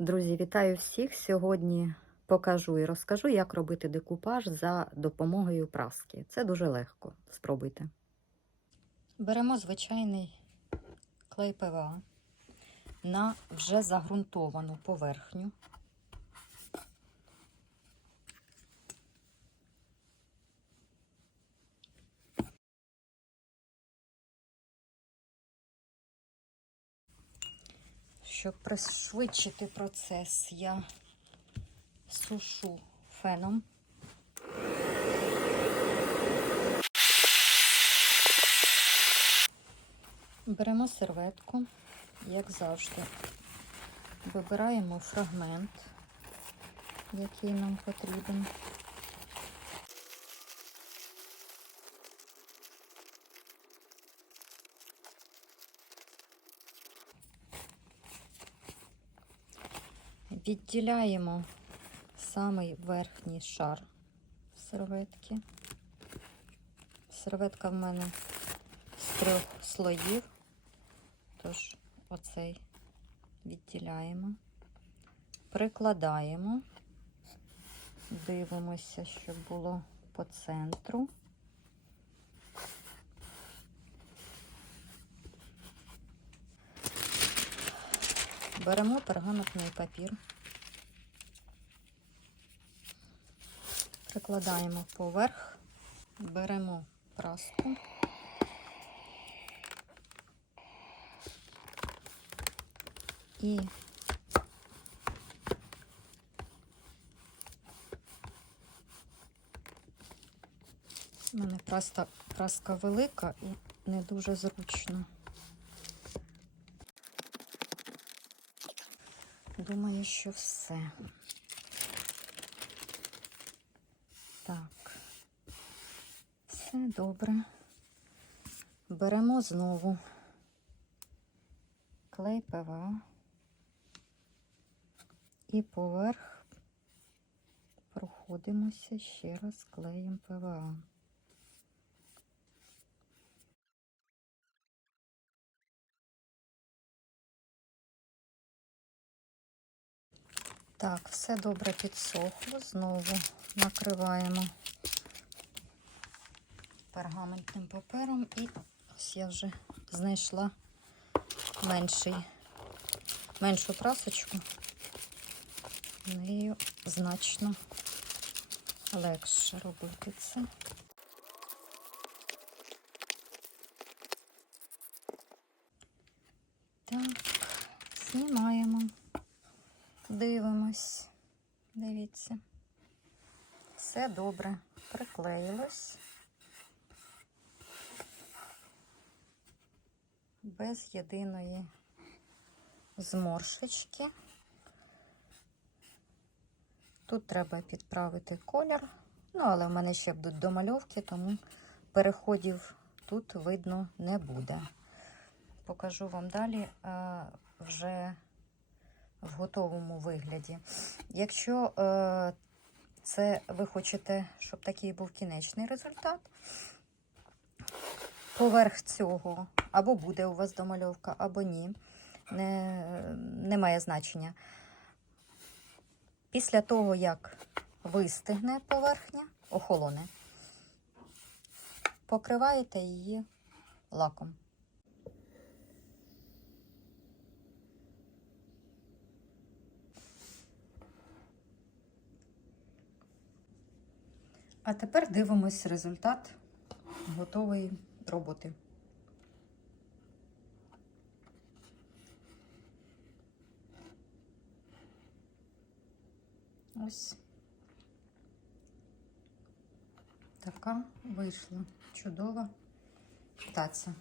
Друзі, вітаю всіх! Сьогодні покажу і розкажу, як робити декупаж за допомогою праски. Це дуже легко. Спробуйте. Беремо звичайний клей ПВА на вже загрунтовану поверхню. Щоб пришвидшити процес, я сушу феном. Беремо серветку, як завжди. Вибираємо фрагмент, який нам потрібен. Відділяємо самий верхній шар серветки. Серветка в мене з трьох слоїв, тож оцей відділяємо, прикладаємо, дивимося, щоб було по центру. Беремо пергаментний папір, прикладаємо поверх, беремо праску. І у мене праска, праска велика і не дуже зручно. Думаю, що все. Так, все добре. Беремо знову клей ПВА і поверх проходимося ще раз клеєм ПВА. Так, все добре підсохло. Знову накриваємо пергаментним папером і ось я вже знайшла менший, меншу прасочку. Нею значно легше робити це. Так, знімаємо. Дивимось, дивіться. Все добре приклеїлось. Без єдиної зморшечки. Тут треба підправити колір, ну, але в мене ще будуть домальовки, тому переходів тут видно не буде. Покажу вам далі вже в готовому вигляді. Якщо е, це ви хочете, щоб такий був кінечний результат, поверх цього або буде у вас домальовка, або ні, не, не має значення. Після того, як вистигне поверхня, охолоне, покриваєте її лаком. А тепер дивимось результат готової роботи. Ось така вийшла чудова таця.